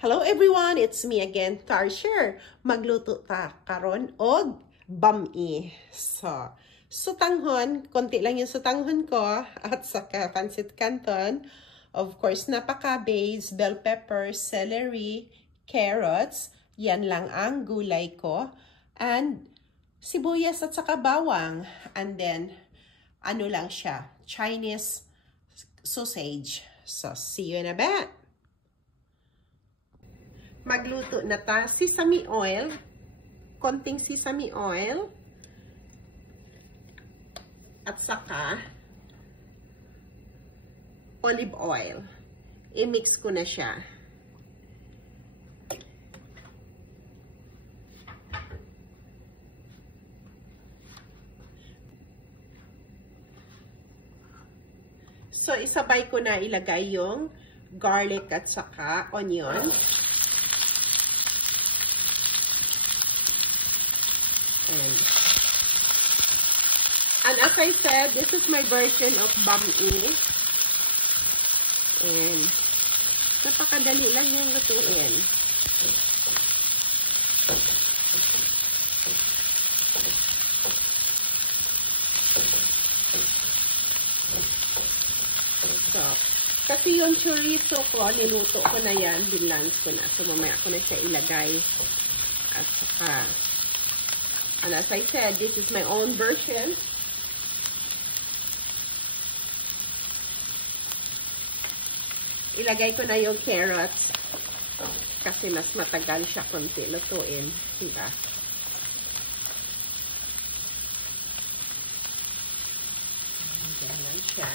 Hello everyone, it's me again, Tarsher. Magluto ta karon og bami. So, sutanghon, konti lang yung sutanghon ko at saka pancit canton. Of course, napaka-base, bell pepper, celery, carrots. Yan lang ang gulay ko. And sibuyas at saka bawang. And then, ano lang siya, Chinese sausage. So, see you in a bit. Magluto na ta, sesame oil, konting sesame oil, at saka olive oil. I-mix ko na siya. So, isabay ko na ilagay yung garlic at saka onion. And as I said, this is my version of bami. And napakadali lang yung lutuin. So, kasi yung chorizo ko, niluto ko na yan, binlance ko na. So, mamaya ko na siya ilagay. At saka, and as I said, this is my own version. Ilagay ko na yung carrots kasi mas matagal siya konti lutuin. Diba? Ganyan siya.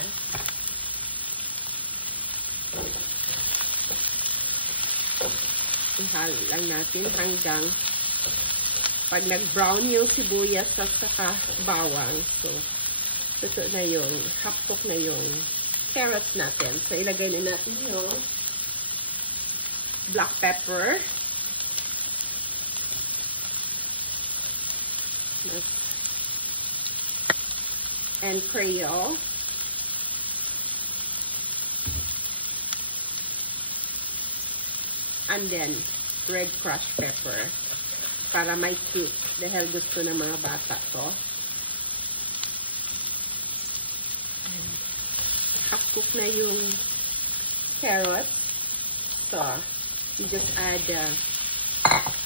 Ihalo lang natin hanggang pag nag-brown yung sibuyas at saka bawang. So, ito na yung, half-cook na yung carrots natin. So, ilagay na natin yung black pepper. And Creole. And then, red crushed pepper. Para may kick. Dahil gusto ng mga bata to. Half-cook na yung carrots. So, you just add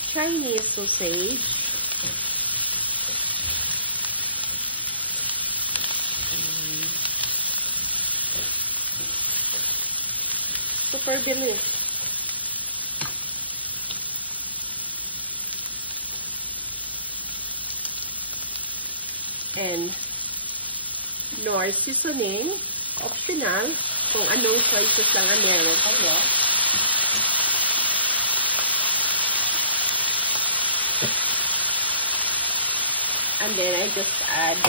Chinese sausage. Super delicious. And Knorr seasoning, optional, kung anong choices lang ang meron kayo. And then I just add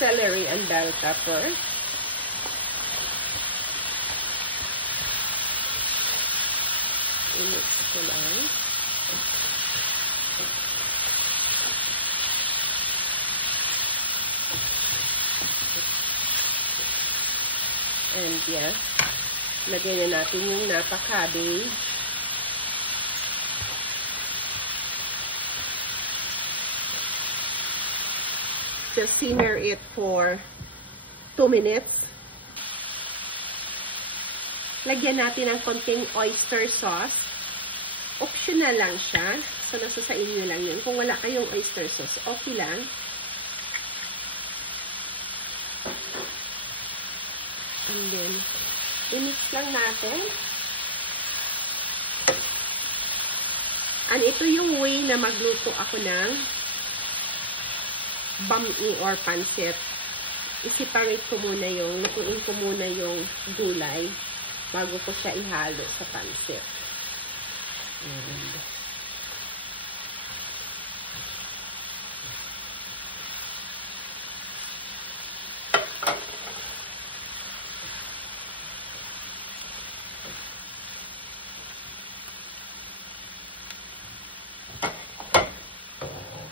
celery and bell pepper. I-mix ko lang. And yes, lagay na natin yung napa-cabbage. Just simmer it for 2 minutes. Lagyan natin ng konting oyster sauce. Optional lang siya. So, nasa sa inyo lang yun. Kung wala kayong oyster sauce, okay lang. And then, i-mix lang natin. And ito yung way na magluto ako ng bami or pancit. I-separate ko muna yung, lutuin ko muna yung gulay bago ko siya ihalo sa pancit. And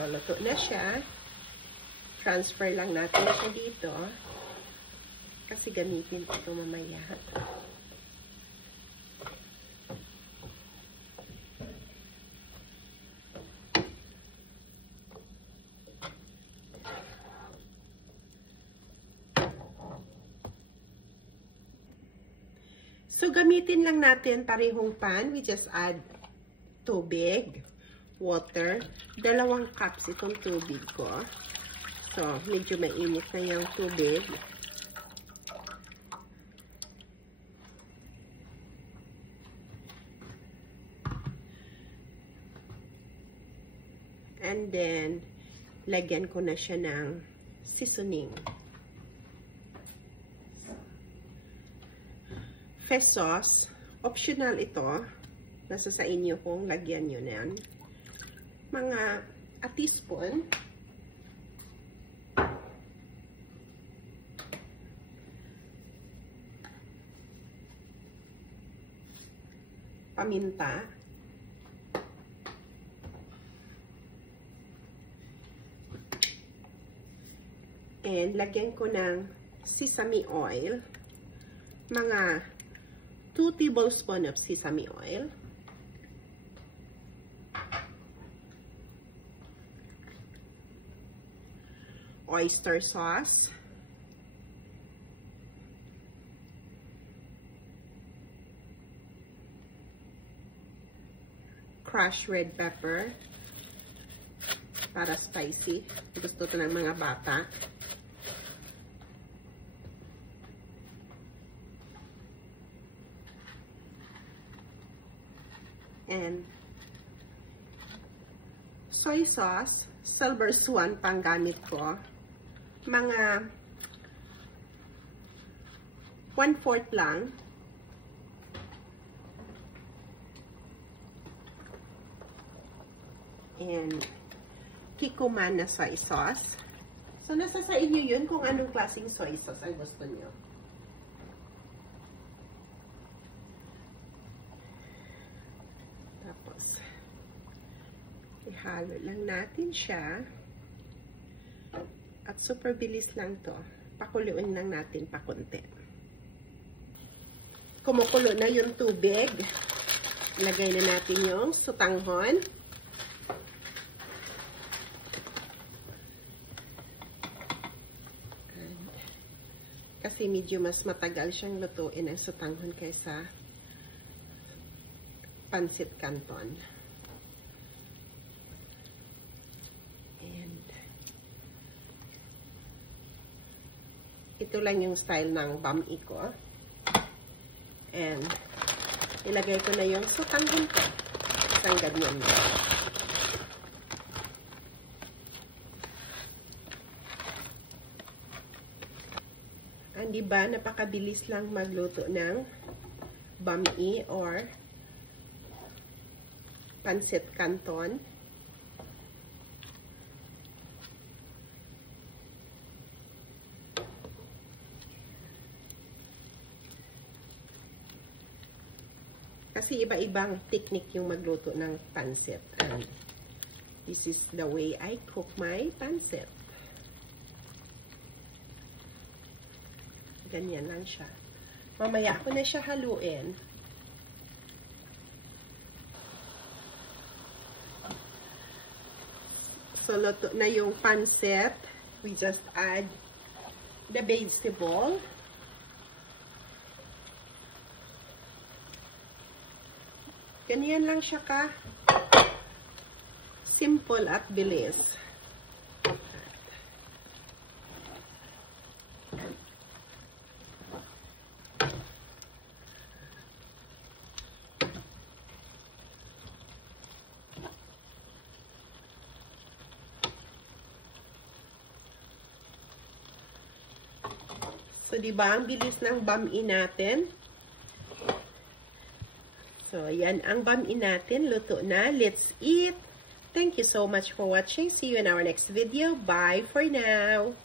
luto na siya. Transfer lang natin siya dito. Kasi gamitin ko ito mamaya. So, gamitin lang natin parehong pan. We just add tubig, water. 2 cups itong tubig ko. So, medyo mainit na yung tubig. And then, lagyan ko na siya ng seasoning. Fish sauce, optional ito. Nasa sa inyo kung lagyan nyo na yan. Mga a teaspoon. Paminta. And lagyan ko ng sesame oil. Mga 2 tablespoons of sesame oil. Oyster sauce. Crushed red pepper. Para spicy. Gusto ito ng mga bata. And soy sauce, silver swan pang gamit ko. Mga 1/4 lang. And kikuman na soy sauce. So, nasa sa inyo yun kung anong klaseng soy sauce ang gusto nyo. Tapos, ihalo lang natin siya. At super bilis lang to. Pakuluin lang natin pakunti. Kumukulo na yung tubig. Ilagay na natin yung sutanghon. Kasi medyo mas matagal siyang lutuin ang sutanghon kaysa pancit canton. And ito lang yung style ng bami ko. And ilagay ko na yung sutanghon ko. Isang ganyan na. And diba, napakabilis lang magluto ng bami or pancit canton. Kasi iba-ibang technique yung magluto ng pancit. And this is the way I cook my pancit. Ganyan lang siya. Mamaya ko na siya haluin. So, luto na yung pancit. We just add the vegetable. Ganyan lang siya ka. Simple at bilis. So, diba, ang bilis ng bami natin. So, yan ang bami natin. Luto na. Let's eat. Thank you so much for watching. See you in our next video. Bye for now.